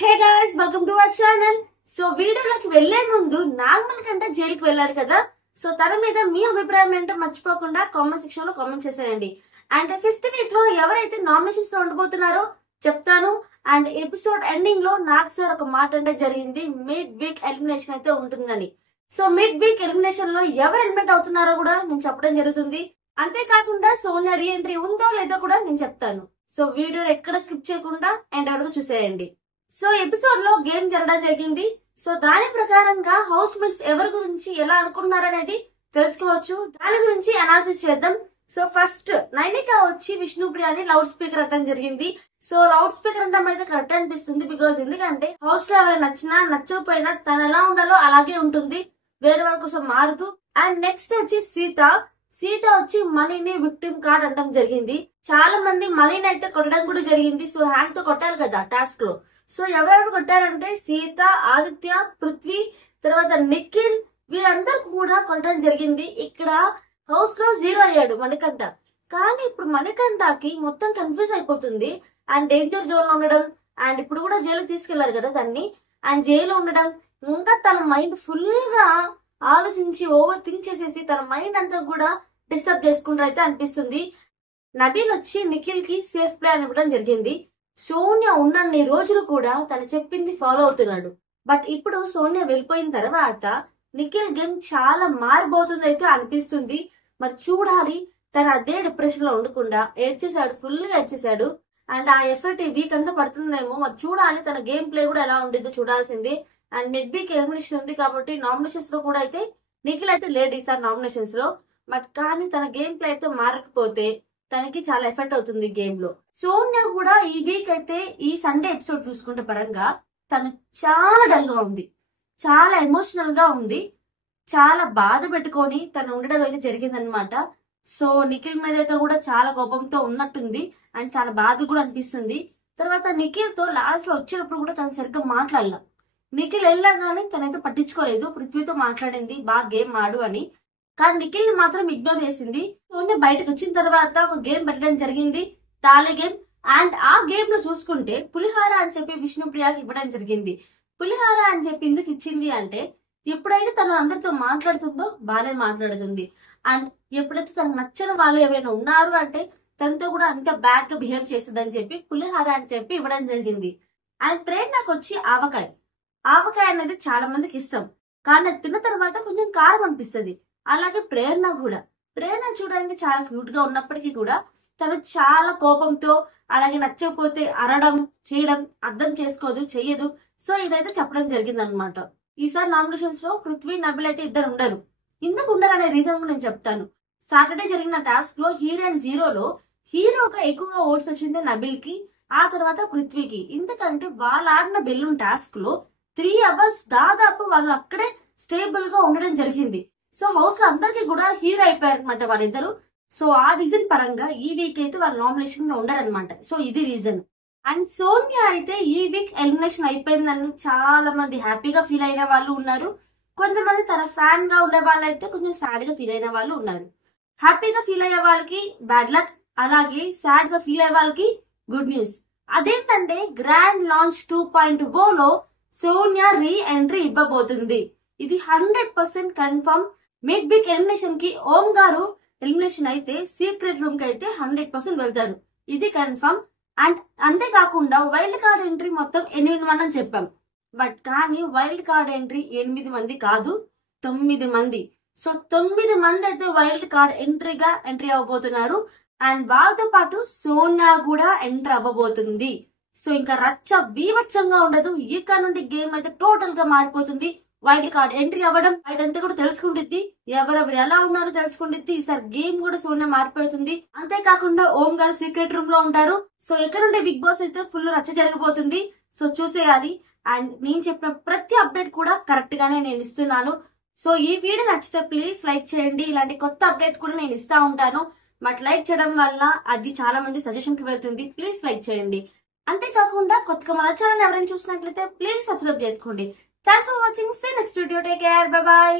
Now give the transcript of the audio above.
Hey guys, welcome to our channel. So వీడియోలోకి వెళ్లే ముందు నాగమణి కంటే జైలుకి వెళ్ళారు కదా, సో తన మీద మీ అభిప్రాయం ఏంటో మర్చిపోకుండా కామెంట్ సెక్షన్ లో కామెంట్ చేసేయండి. అండ్ ఫిఫ్త్ వీక్ లో ఎవరైతే నామినేషన్స్ లో ఉండబోతున్నారో చెప్తాను. అండ్ ఎపిసోడ్ ఎండింగ్ లో నాగ్ సార్ ఒక మాట అంటే జరిగింది, మిడ్ వీక్ ఎలిమినేషన్ అయితే ఉంటుందని. సో మిడ్ వీక్ ఎలిమినేషన్ లో ఎవరు ఎలిమినేట్ అవుతున్నారో కూడా నేను చెప్పడం జరుగుతుంది. అంతేకాకుండా సోనియా రీ ఎంట్రీ ఉందో లేదో కూడా నేను చెప్తాను. సో వీడియో ఎక్కడ స్కిప్ చేయకుండా ఎండ్ వరకు చూసేయండి. సో ఎపిసోడ్ లో గేమ్ జరగడం జరిగింది. సో దాని ప్రకారంగా హౌస్ మేట్స్ ఎవరి గురించి ఎలా అనుకుంటున్నారనేది తెలుసుకోవచ్చు. దాని గురించి అనాలిసిస్ చేద్దాం. సో ఫస్ట్ నైనిక వచ్చి విష్ణుప్రియని లౌడ్ స్పీకర్ అనడం జరిగింది. సో లౌడ్ స్పీకర్ అనడం అయితే కరెక్ట్ అనిపిస్తుంది. బికాస్ ఎందుకంటే హౌస్ లో ఎవరైనా నచ్చినా నచ్చకపోయినా తను ఎలా ఉండాలో అలాగే ఉంటుంది, వేరే వాళ్ళ కోసం మారుతూ. అండ్ నెక్స్ట్ వచ్చి సీత వచ్చి మనీని విక్టిమ్ కార్డ్ అనడం జరిగింది. చాలా మంది మనీని అయితే కొట్టడం కూడా జరిగింది. సో హ్యాండ్ తో కొట్టాలి కదా టాస్క్ లో. సో ఎవరెవరు కొట్టారంటే సీత, ఆదిత్య, పృథ్వీ, తర్వాత నిఖిల్, వీరందరూ కూడా కొట్టడం జరిగింది. ఇక్కడ హౌస్ లో 0 అయ్యాడు మణికంఠ. కానీ ఇప్పుడు మణికంఠకి మొత్తం కన్ఫ్యూజ్ అయిపోతుంది. అండ్ డేంజర్ జోన్ లో ఉండడం, అండ్ ఇప్పుడు కూడా జైలు తీసుకెళ్లారు కదా దాన్ని, అండ్ జైలు ఉండడం, ఇంకా తన మైండ్ ఫుల్ గా ఆలోచించి ఓవర్ థింక్ చేసేసి తన మైండ్ అంతా కూడా డిస్టర్బ్ చేసుకుంటూ అయితే అనిపిస్తుంది. నబీల్ వచ్చి నిఖిల్ కి సేఫ్ ప్లాన్ ఇవ్వడం జరిగింది. సోనియా ఉన్నన్ని రోజులు కూడా తను చెప్పింది ఫాలో అవుతున్నాడు. బట్ ఇప్పుడు సోనియా వెళ్ళిపోయిన తర్వాత నిఖిల్ గేమ్ చాలా మారిపోతుంది అయితే అనిపిస్తుంది. మరి చూడాలి, తను అదే డిప్రెషన్ లో ఉండకుండా ఏడ్చేసాడు, ఫుల్ గా ఏడ్చేసాడు. అండ్ ఆ ఎఫెక్ట్ ఈ వీక్ అంతా పడుతుందేమో, మరి చూడాలి. తన గేమ్ ప్లే కూడా ఎలా ఉండిద్దో చూడాల్సింది. అండ్ మిడ్ వీక్ ఎలిమినేషన్ ఉంది కాబట్టి నామినేషన్స్ లో కూడా అయితే నిఖిల్ అయితే లేడు ఈసారి నామినేషన్స్ లో. బట్ కానీ తన గేమ్ ప్లే అయితే మారకపోతే తనకి చాలా ఎఫెక్ట్ అవుతుంది గేమ్ లో. సోనియా కూడా ఈ వీక్ అయితే ఈ సండే ఎపిసోడ్ చూసుకుంటే పరంగా తను చాలా డల్ గా ఉంది, చాలా ఎమోషనల్ గా ఉంది, చాలా బాధ పెట్టుకొని తను ఉండడం అయితే జరిగిందనమాట. సో నిఖిల్ మీద అయితే కూడా చాలా కోపంతో ఉన్నట్టుంది. అండ్ చాలా బాధ కూడా అనిపిస్తుంది. తర్వాత నిఖిల్ తో లాస్ట్ లో వచ్చినప్పుడు కూడా తను సరిగ్గా మాట్లాడాల. నిఖిల్ వెళ్ళగానే తనైతే పట్టించుకోలేదు. పృథ్వీతో మాట్లాడింది బాగా గేమ్ ఆడు అని, కానీ నిఖిల్ ని మాత్రం ఇగ్నోర్ చేసింది. సోనియా బయటకు వచ్చిన తర్వాత ఒక గేమ్ పెట్టడం జరిగింది, తాళి గేమ్. అండ్ ఆ గేమ్ లో చూసుకుంటే పులిహార అని చెప్పి విష్ణుప్రియకి ఇవ్వడం జరిగింది. పులిహార అని చెప్పి ఎందుకు ఇచ్చింది అంటే, ఎప్పుడైతే తను అందరితో మాట్లాడుతుందో బాగానే మాట్లాడుతుంది. అండ్ ఎప్పుడైతే తనకు నచ్చిన వాళ్ళు ఎవరైనా ఉన్నారు అంటే తనతో కూడా అంత బ్యాడ్ గా బిహేవ్ చేస్తుంది అని చెప్పి పులిహార అని చెప్పి ఇవ్వడం జరిగింది. అండ్ ప్రేరణకు వచ్చి ఆవకాయ అనేది చాలా మందికి ఇష్టం, కానీ అది తిన్న తర్వాత కొంచెం కారం అనిపిస్తుంది. అలాగే ప్రేరణ చూడడానికి చాలా క్యూట్ గా ఉన్నప్పటికీ కూడా తను చాలా కోపంతో, అలాగే నచ్చకపోతే అరడం చేయడం, అర్థం చేసుకోదు, చెయ్యదు. సో ఇదైతే చెప్పడం జరిగింది అనమాట. ఈసారి నామినేషన్స్ లో పృథ్వీ, నబిల్ అయితే ఇద్దరు ఉండరు. ఎందుకు ఉండరు అనే రీజన్ నేను చెప్తాను. సాటర్డే జరిగిన టాస్క్ లో హీరో అండ్ జీరోలో హీరోగా ఎక్కువగా ఓట్స్ వచ్చింది నబిల్ కి, ఆ తర్వాత పృథ్వీకి. ఎందుకంటే వాళ్ళు ఆడిన బెలూన్ టాస్క్ లో 3 hours దాదాపు వాళ్ళు అక్కడే స్టేబుల్ గా ఉండడం జరిగింది. సో హౌస్ లో అందరికీ కూడా హీరో అయిపోయారు అనమాట వాళ్ళిద్దరు. సో ఆ రీజన్ పరంగా ఈ వీక్ అయితే వాళ్ళు నామినేషన్ లో ఉండరనమాట. సో ఇది రీజన్. అండ్ సోనియా అయితే ఈ వీక్ ఎలిమినేషన్ అయిపోయిందని చాలా మంది హ్యాపీగా ఫీల్ అయిన వాళ్ళు ఉన్నారు. కొంతమంది తన ఫ్యాన్ గా ఉండే వాళ్ళైతే కొంచెం సాడ్ గా ఫీల్ అయిన వాళ్ళు ఉన్నారు. హ్యాపీగా ఫీల్ అయ్యే వాళ్ళకి బ్యాడ్ లక్, అలాగే సాడ్ గా ఫీల్ అయ్యే వాళ్ళకి గుడ్ న్యూస్. అదేంటంటే గ్రాండ్ లాంచ్ 2.0 లో సోనియా రీ ఎంట్రీ ఇవ్వబోతుంది. ఇది 100% కన్ఫర్మ్. మిడ్ వీక్ ఎలిమినేషన్ కి ఓం గారు ఎలిమినేషన్ అయితే సీక్రెట్ రూమ్ కి అయితే 100% వెళ్తారు, ఇది కన్ఫర్మ్. అండ్ అంతేకాకుండా వైల్డ్ కార్డ్ ఎంట్రీ మొత్తం 8 మంది అని చెప్పాం. బట్ కానీ వైల్డ్ కార్డ్ ఎంట్రీ 8 మంది కాదు, 9 మంది. సో 9 మంది అయితే వైల్డ్ కార్డ్ ఎంట్రీ అవ్వబోతున్నారు. అండ్ వాళ్ళతో పాటు సోనియా కూడా ఎంటర్ అవ్వబోతుంది. సో ఇంకా రచ్చ బీభత్సంగా ఉండదు. ఇక నుండి గేమ్ అయితే టోటల్ గా మారిపోతుంది. వైల్డ్ కార్డ్ ఎంట్రీ అవ్వడం బయటంతా కూడా తెలుసుకుంటుంది, ఎవరెవరు ఎలా ఉన్నారో తెలుసుకుంటుంది. ఈసారి గేమ్ కూడా సోనియా మారిపోతుంది. అంతేకాకుండా ఓం గారు సీక్రెట్ రూమ్ లో ఉంటారు. సో ఇక్కడ నుండి బిగ్ బాస్ అయితే ఫుల్ రచ్చ జరగబోతుంది. సో చూసేయాలి. అండ్ నేను చెప్పిన ప్రతి అప్డేట్ కూడా కరెక్ట్ గానే నేను ఇస్తున్నాను. సో ఈ వీడియో నచ్చితే ప్లీజ్ లైక్ చేయండి. ఇలాంటి కొత్త అప్డేట్ కూడా నేను ఇస్తా ఉంటాను. బట్ లైక్ చేయడం వల్ల అది చాలా మంది సజెషన్ కి వెళ్తుంది. ప్లీజ్ లైక్ చేయండి. అంతేకాకుండా కొత్తగా మన ఛానల్ ఎవరైనా చూసినట్లయితే ప్లీజ్ సబ్స్క్రైబ్ చేసుకోండి. Thanks for watching. See next video. Take care. Bye bye.